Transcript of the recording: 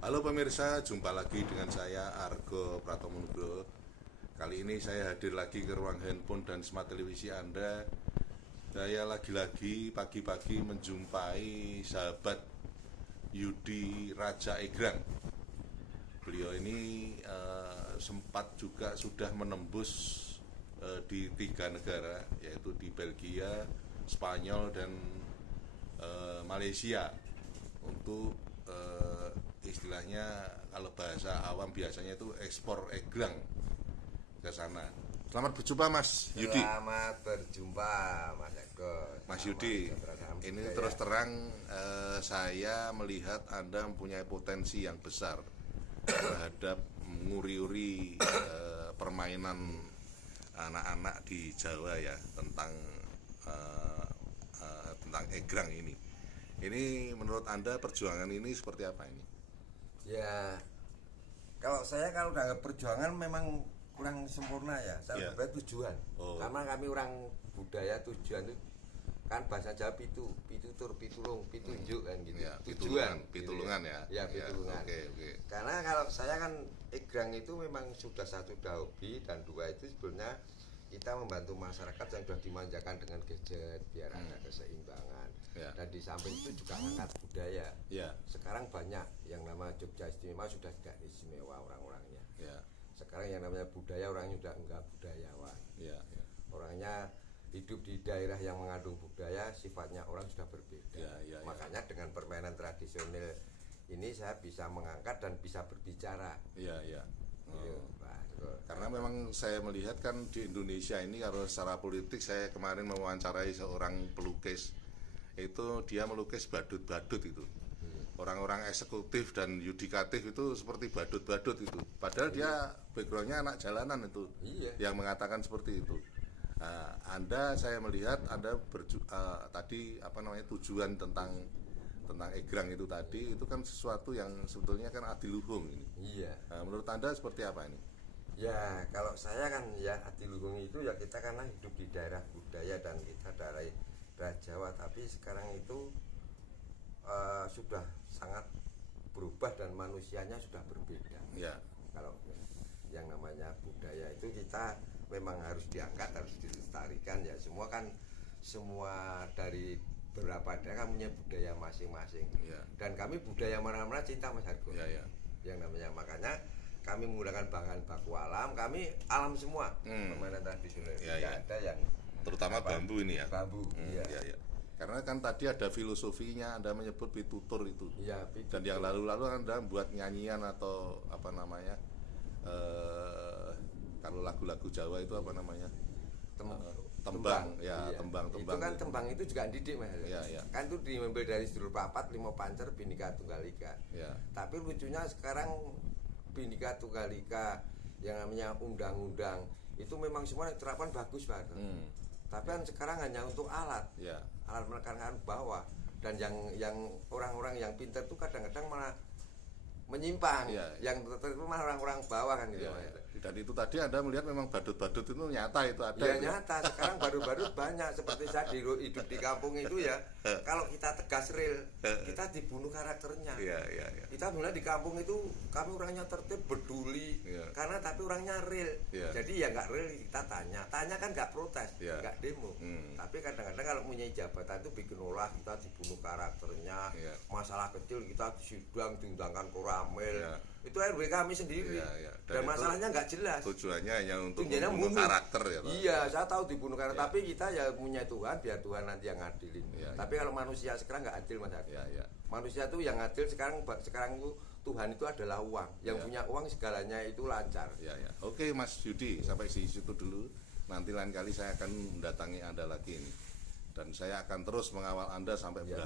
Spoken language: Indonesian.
Halo pemirsa, jumpa lagi dengan saya Argo Pratomunugro. Kali ini saya hadir lagi ke ruang handphone dan smart televisi Anda. Saya lagi-lagi pagi-pagi menjumpai sahabat Yudi Raja Egrang. Beliau ini sempat juga sudah menembus di 3 negara, yaitu di Belgia, Spanyol, dan Malaysia untuk istilahnya kalau bahasa awam biasanya itu ekspor egrang ke sana. Selamat berjumpa Mas Yudi. Selamat berjumpa Mas Eko. Mas Yudi, ini terus terang saya melihat Anda mempunyai potensi yang besar terhadap nguri-uri permainan anak-anak di Jawa ya, tentang egrang ini. Ini menurut Anda perjuangan ini seperti apa ini? Ya, kalau udah perjuangan memang kurang sempurna ya. Saya berarti tujuan. Karena kami orang budaya tujuan itu kan bahasa Jawa pitutur, pitulung, pitunjuk kan gitu. Ya, tujuan, pitulungan ya. Ya, pitulungan. Oke. Karena kalau saya kan egrang itu memang sudah hobi, dan dua itu sebenarnya kita membantu masyarakat yang sudah dimanjakan dengan gadget biar ada keseimbangan. Ya. Dan di samping itu juga angkat budaya. Ya. Sekarang banyak yang nama Jogja Istimewa sudah tidak istimewa orang-orangnya. Ya. Sekarang yang namanya budaya orangnya sudah enggak budayawan. Ya. Orangnya hidup di daerah yang mengandung budaya, sifatnya orang sudah berbeda. Ya. Makanya dengan permainan tradisional ini saya bisa mengangkat dan bisa berbicara. Iya. Gitu, Karena memang saya melihat kan di Indonesia ini kalau secara politik, saya kemarin mewawancarai seorang pelukis. Itu dia melukis badut-badut itu. Orang-orang eksekutif dan yudikatif itu seperti badut-badut itu. Padahal dia backgroundnya anak jalanan itu. Yang mengatakan seperti itu. Anda, saya melihat Anda tadi tujuan tentang egrang itu tadi, itu kan sesuatu yang sebetulnya kan adiluhung ini. Iya. Menurut Anda seperti apa ini? Ya, kalau saya kan ya adiluhung itu ya kita karena hidup di daerah budaya dan kita dari Jawa, tapi sekarang itu sudah sangat berubah dan manusianya sudah berbeda. Ya. Kalau yang namanya budaya itu kita memang harus diangkat, harus dilestarikan ya. Semua dari beberapa daerah kan punya budaya masing-masing. Ya. Dan kami budaya mana-mana cinta Mas Hargo. Ya. Yang namanya, makanya kami menggunakan bahan baku alam, kami alam semua. Permainan tradisional. Ya. Ada yang terutama bambu ini ya. Bambu. Ya. Karena kan tadi ada filosofinya, Anda menyebut pitutur itu. Iya, dan yang lalu-lalu Anda buat nyanyian atau kalau lagu-lagu Jawa itu tembang. Ya, iya. tembang. Itu kan tembang itu juga didik Mas. Ya. Kan itu diambil dari Sedulur Papat, Limo Pancer, Bhinneka Tunggal Ika. Ya. Tapi lucunya sekarang Bhinneka Tunggal Ika yang namanya undang-undang itu memang semua terapkan bagus Pak. Tapi kan sekarang hanya untuk alat. Ya. Alat menekan bawah, dan yang orang-orang yang pintar itu kadang-kadang malah menyimpang. Ya. Yang tertentu malah orang-orang bawah kan gitu. Ya. Dan itu tadi Anda melihat memang badut-badut itu nyata itu ada. Ya nyata, sekarang badut-badut banyak. Seperti saya hidup di kampung itu ya. Kalau kita tegas real, kita dibunuh karakternya. Iya. Kita mulai di kampung itu kami orangnya tertib, peduli. Karena tapi orangnya real. Jadi ya nggak real kita tanya kan nggak protes, nggak demo. Tapi kadang-kadang kalau punya jabatan itu bikin olah, kita dibunuh karakternya. Masalah kecil kita disidang, diundangkan koramil. Itu RW kami sendiri. Dan masalahnya nggak jelas. Tujuannya hanya untuk membunuh karakter ya. Iya, saya tahu dibunuh karakter. Tapi kita ya punya Tuhan, biar Tuhan nanti yang ngadilin. Tapi kalau manusia sekarang nggak adil Mas. Manusia tuh yang adil sekarang itu Tuhan itu adalah uang. Yang punya uang segalanya itu lancar. Oke Mas Yudi, sampai di situ dulu. Nanti lain kali saya akan mendatangi Anda lagi ini. Dan saya akan terus mengawal Anda sampai berakhir.